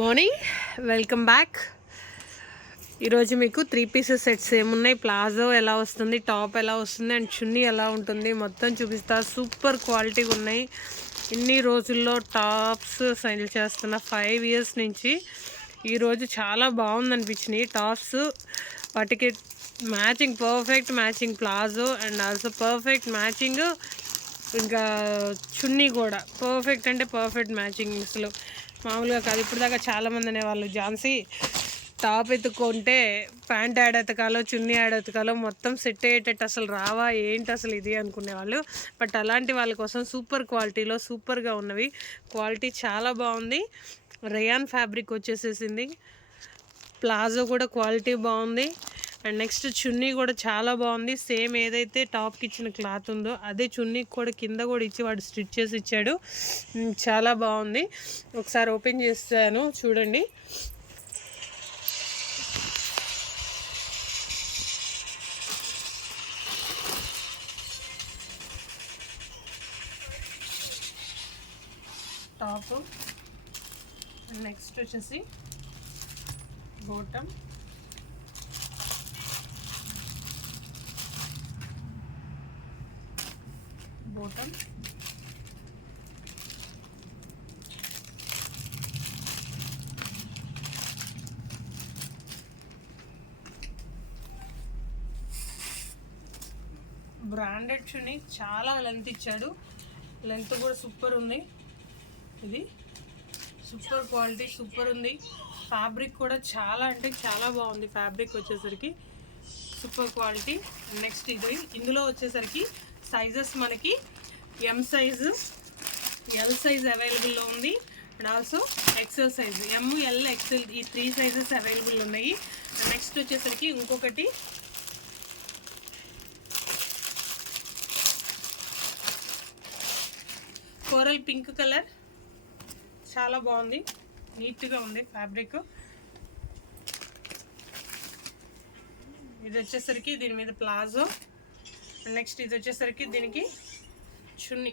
Morning, welcome back. ఈరోజు మీకు 3 pieces sets ఏమున్నాయి, ప్లాజో ఎలా వస్తుంది, టాప్ ఎలా వస్తుంది అండ్ చున్నీ ఎలా ఉంటుంది మొత్తం చూపిస్తా. సూపర్ క్వాలిటీగా ఉన్నాయి. ఇన్ని రోజుల్లో టాప్స్ సెల్ చేస్తున్న 5 ఇయర్స్ నుంచి ఈరోజు చాలా బాగుందనిపించినాయి టాప్స్. వాటికి matching, perfect matching palazzo and also perfect matching, ఇంకా చున్నీ కూడా పర్ఫెక్ట్ అంటే పర్ఫెక్ట్ మ్యాచింగ్. అసలు మామూలుగా కాదు. ఇప్పుడు దాకా చాలామంది అనేవాళ్ళు ఝాన్సీ టాప్ ఎత్తుకుంటే ప్యాంట్ యాడ్ ఎతకాలో చున్నీ యాడ్ ఎతకాలో మొత్తం సెట్ అయ్యేటట్టు అసలు రావా ఏంటి అసలు ఇది అనుకునేవాళ్ళు. బట్ అలాంటి వాళ్ళ కోసం సూపర్ క్వాలిటీలో సూపర్గా ఉన్నవి. క్వాలిటీ చాలా బాగుంది. రేయాన్ ఫ్యాబ్రిక్ వచ్చేసేసింది. ప్లాజో కూడా క్వాలిటీ బాగుంది. అండ్ నెక్స్ట్ చున్నీ కూడా చాలా బాగుంది. సేమ్ ఏదైతే టాప్కి ఇచ్చిన క్లాత్ ఉందో అదే చున్నీకి కూడా కింద కూడా ఇచ్చి వాడు స్టిచ్ చేసి ఇచ్చాడు. చాలా బాగుంది. ఒకసారి ఓపెన్ చేస్తాను చూడండి. టాప్ నెక్స్ట్ వచ్చేసి బాటమ్, బాటమ్ బ్రాండెడ్ చున్నీ, చాలా లెంత్ ఇచ్చాడు. లెంత్ కూడా సూపర్ ఉంది. ఇది సూపర్ క్వాలిటీ, సూపర్ ఉంది. ఫ్యాబ్రిక్ కూడా చాలా అంటే చాలా బాగుంది. ఫ్యాబ్రిక్ వచ్చేసరికి సూపర్ క్వాలిటీ. నెక్స్ట్ ఇది, ఇందులో వచ్చేసరికి సైజెస్ మనకి ఎం సైజు, ఎల్ సైజ్ అవైలబుల్లో ఉంది and also XL size. M, L, XL ఈ 3 సైజెస్ అవైలబుల్ ఉన్నాయి. నెక్స్ట్ వచ్చేసరికి ఇంకొకటి కోరల్ పింక్ కలర్, చాలా బాగుంది, నీట్గా ఉంది ఫ్యాబ్రిక్. ఇది వచ్చేసరికి దీని మీద ప్లాజో. నెక్స్ట్ ఇది వచ్చేసరికి దీనికి చున్నీ.